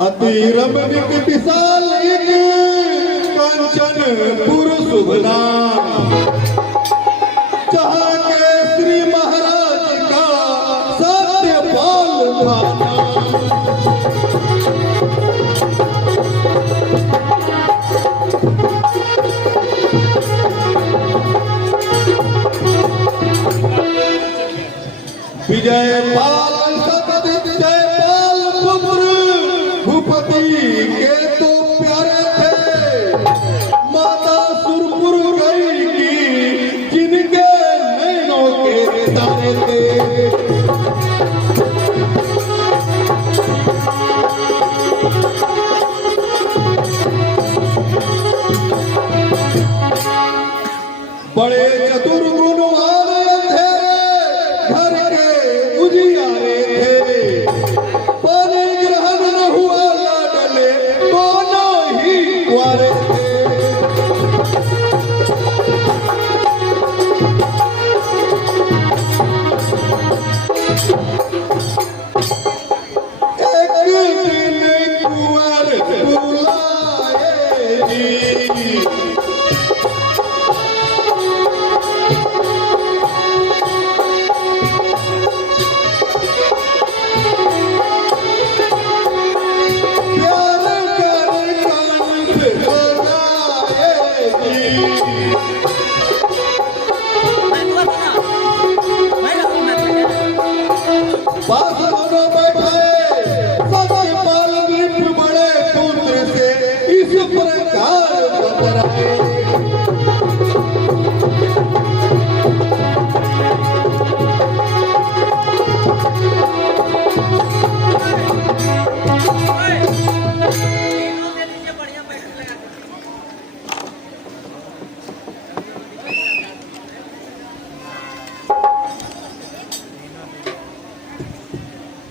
अति रमणीक विशाल कंचन पुरुष शुभना, जहाँ के श्री महाराज का सत्यपाल था। विजय पाल सतत जयपाल पुत्र भूपति के तो प्यारे थे, माता सुरपुर गई की जिनके नैनों के तारे थे। बड़े चतुर गुणवान थे, घर के उजियारे थे, पानी ग्रहण न हुआ लाडले दोनों ही कुंवारे थे। एक दिन कुंवर बुलाए जी, सत्यपाल मित्र बड़े पुत्र से इस प्रकार बतराए।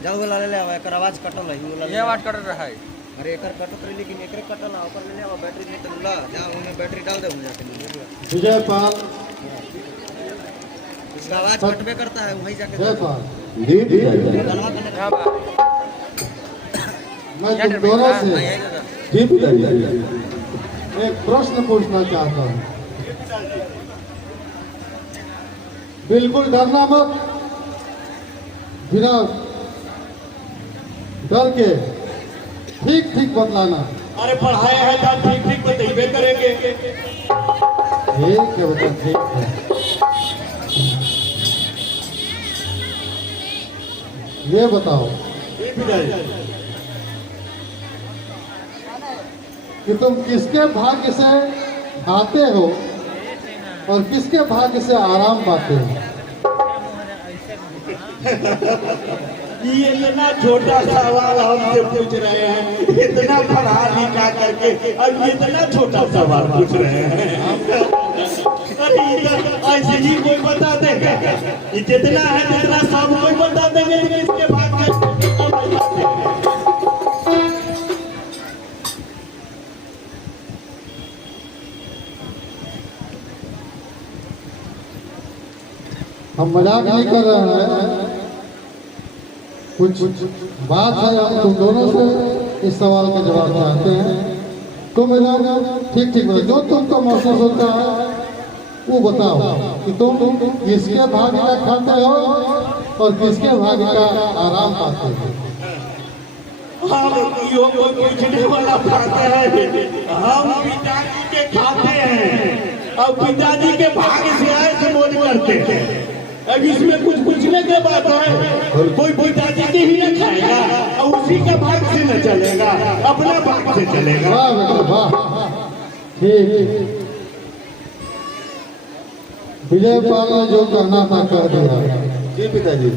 जाओ वाला ले ले आवा, एकर आवाज कटल है, ये आवाज कट रहा है। अरे एकर कटत रही, लेकिन एकरे कटल है, ओकर ले ले आवा, बैटरी नहीं टलला, जा उन्हें बैटरी डाल दे, उन्हें जाके ले ले। विजय पाल इसका आवाज कटबे करता है, वहीं जाके जयपाल लीड गलवा करने क्या बात? मैं तुम दोनों से जी पिताजी एक प्रश्न पूछना चाहता हूँ। बिल्कुल डरना मत, बिना डर के ठीक ठीक बतलाना। अरे पढ़ाया है तो ठीक ठीक बतेबे करेंगे। ठीक है बेटा, ठीक है। ये बताओ कि तुम किसके भाग्य से आते हो और किसके भाग्य से आराम पाते हो? ये इतना छोटा सवाल हमसे पूछ रहे हैं, इतना पढ़ा लिखा करके और इतना छोटा सवाल पूछ रहे हैं। अरे ऐसे ही कोई बता देगा? जितना है जितना सब कोई बता देंगे, लेकिन इसके बाद हम मजाक नहीं कर रहे हैं, कुछ बात है, हम तुम दोनों से इस सवाल का जवाब चाहते हैं। तुम ठीक ठीक बताओ, जो तुमको महसूस होता है वो बताओ कि तुम किसके भाग्य का खाते हो और किसके भाग्य का आराम पाते हो। हम यो को पूछने वाला पाते हैं, हम पिताजी के खाते हैं और पिताजी के भाग्य से आए से मोद करते हैं। अब इसमें कुछ पूछने के बात है, कोई पिताजी के ही न खाएगा और उसी के भाग्य से न चलेगा, अपने भाग्य से चलेगा। वाह बेटा वाह, ठीक। विजय पाल ने जो कहना था कह दिया। जी पिताजी।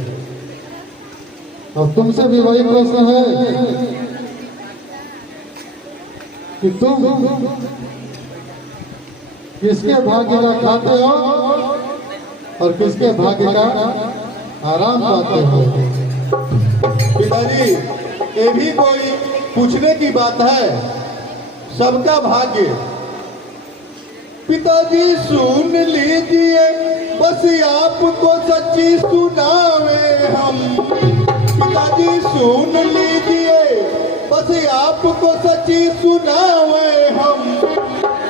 अब तुमसे भी वही प्रश्न है कि तुम किसके भाग्य का खाते हो और किसके भाग्य का आराम पाते हो। पिताजी, ये भी कोई पूछने की बात है? सबका भाग्य। पिताजी सुन लीजिए, बस आपको सच्ची सुनावे हम। पिताजी सुन लीजिए, बस आपको सच्ची सुनावे हम,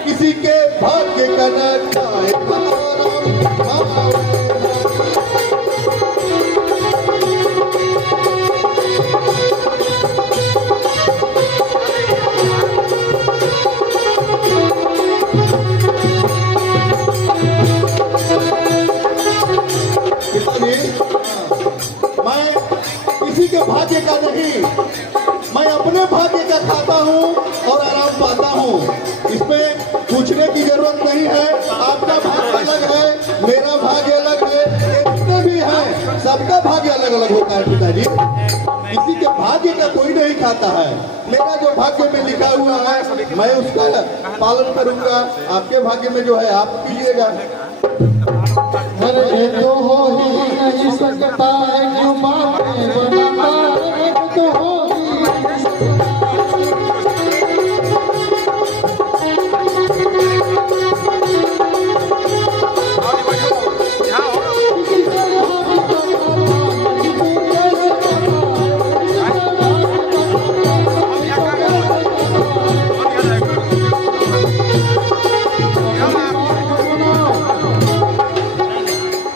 किसी के भाग्य का न जाए मैं किसी के भाग्य का नहीं, मैं अपने भाग्य का खाता हूँ और आराम पाता हूँ। इसमें पूछने की जरूरत नहीं है। आपका भाग्य अलग है, मेरा भाग्य अलग है, जितने भी हैं सबका भाग्य अलग अलग होता है पिताजी। किसी के भाग्य का कोई नहीं खाता है। मेरा जो भाग्य में लिखा हुआ है मैं उसका पालन करूंगा। आपके भाग्य में जो है आप कीजिएगा। अरे ये तो हो ही नहीं सकता है, क्यों बातें बनाता है, ये तो हो ही नहीं सकता।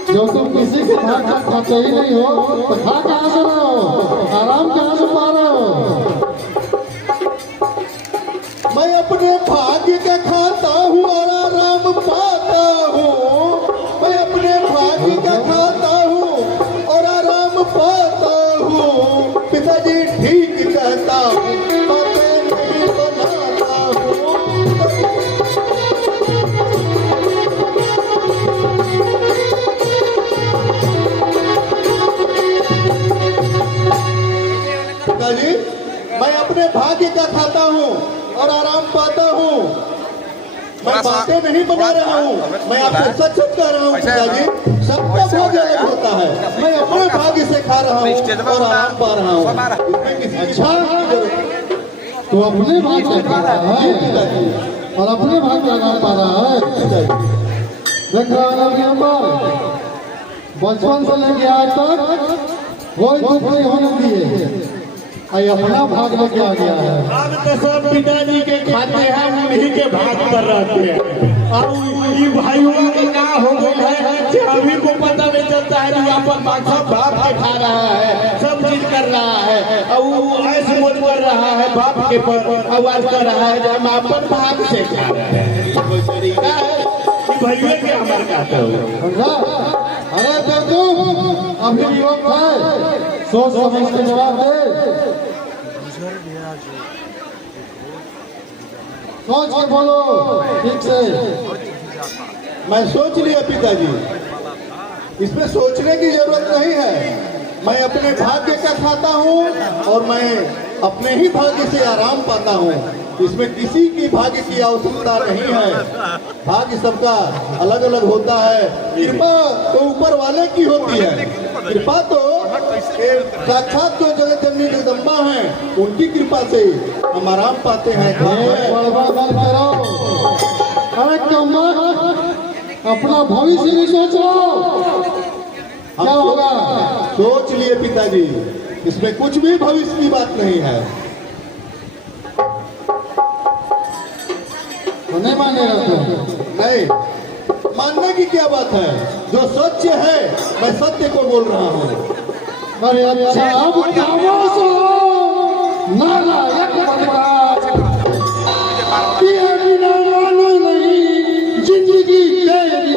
जो तुम किसी के भाग खाते ही नहीं हो तो खा कहाँ से रहे हो, आराम कहाँ से पा रहे हो? मैं अपने भाग्य का खाता हूँ और आराम पाता हूँ। मैं अपने भाग्य का खाता हूँ और आराम पाता हूँ। पिताजी ठीक कहता हूँ, बातें नहीं बनाता हूँ। पिताजी मैं अपने भाग्य का खाता हूँ और आराम पाता हूँ। मैं बातें नहीं बना रहा हूँ, मैं आपको सच सच कह रहा हूँ पिताजी। सबका भाग्य अलग होता है। मैं अपने भाग्य से खा रहा हूँ और आराम पा रहा हूँ। अच्छा, तू अपने भाग से खा रहा है और अपने भाग का आराम पा रहा है। देख रहा है अभी अंबर, बचपन से लेके आज तक कोई दुख नहीं होने दिए, अपना भाग लेके आ गया है। अब तो सब पिताजी के खाते हैं, उन्हीं के भाग पर रहते हैं। और ये भाइयों का क्या हो गया है कि अभी को पता नहीं चलता है कि अपन सब बाप के खा रहा है, सब चीज कर रहा है और वो ऐसे मोज कर रहा है बाप के पर आवाज कर रहा है जो हम अपन भाग से खा रहे हैं। कोई तरीका है भाइयों के हमारे कहते हो। समझा? अरे बेटू अभी युवक है, सोच समझ के जवाब दे। सोच के बोलो ठीक से। मैं सोच लिया पिताजी, इसमें सोचने की जरूरत नहीं है। मैं अपने भाग्य का खाता हूँ और मैं अपने ही भाग्य से आराम पाता हूँ। इसमें किसी की भाग्य की आवश्यकता नहीं है। भाग्य सबका अलग अलग होता है। कृपा तो ऊपर वाले की होती है। कृपा तो साक्षात जो जगत जननी जगदम्बा हैं उनकी कृपा से हम आराम पाते हैं। अरे कम्मा, अपना भविष्य भी सोचो, क्या होगा? सोच लिए पिताजी, इसमें कुछ भी भविष्य की बात नहीं है। नहीं मानेगा तो नहीं मानने की क्या बात है। जो सत्य है मैं सत्य को बोल रहा हूँ। अरे अच्छा, अब खामोश हो, नालायक बदमाश, ये बिना माने नहीं जिंदगी तेरी।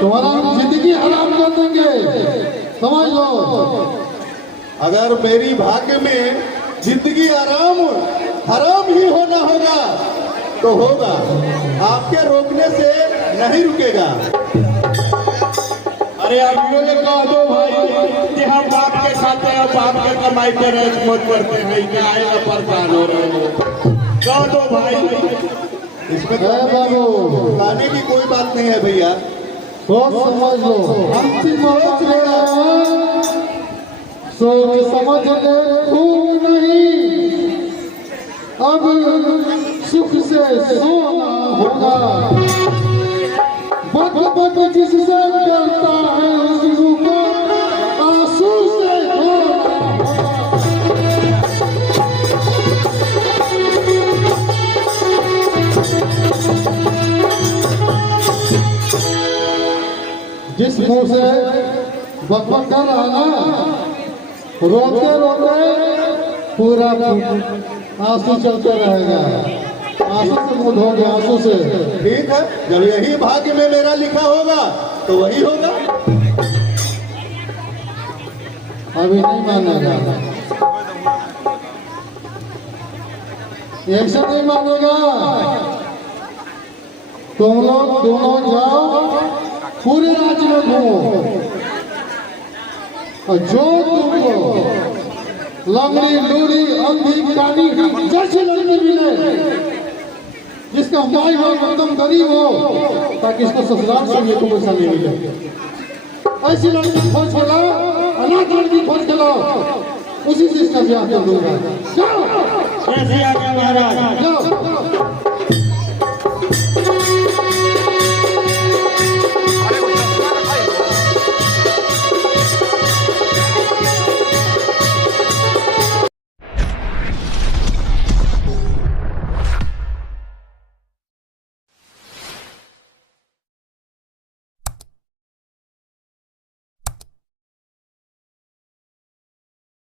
तुम्हारा जिंदगी हराम कर देंगे, समझ लो। अगर मेरी भाग्य में जिंदगी हराम ही होना होगा तो होगा, आपके रोकने से नहीं रुकेगा। अरे अब ये कह दो भाई कि हम बाप के खाते हैं, बाप के कमाई पे रेस मत करते हैं, क्या आएगा परेशान हो रहे हो। कह दो भाई, इसमें बाबू लाने की कोई बात नहीं है भैया। सोच समझ लो, अंतिम सोच ले, सोच समझ ले, खूब नहीं अब सुख से सोना होगा, बक बक जिससे करता है उसको आंसू से धोना होगा। जिस मुंह से बकबक कर रहा ना, रोते रोते पूरा आंसू चलते रहेगा, आंसू से मुंह धोगे, आंसू से। ठीक है, जब यही भाग्य में मेरा लिखा होगा तो वही होगा। अभी नहीं मानेगा, एक से नहीं मानेगा। तुम लोग दोनों जाओ, पूरे राज्य में घूमो, और जो तुमको लंगड़ी लूड़ी अंधी कानी जैसी लड़की मिले, जिसका माई हो एकदम गरीब हो, ताकि इसको ससुराल से ये को पैसा नहीं मिले, ऐसी लड़की खोज के लाओ, अनाथ लड़की खोज के लाओ, उसी से इसका ब्याह कर दूंगा। जाओ, ऐसे आगे महाराज। जाओ।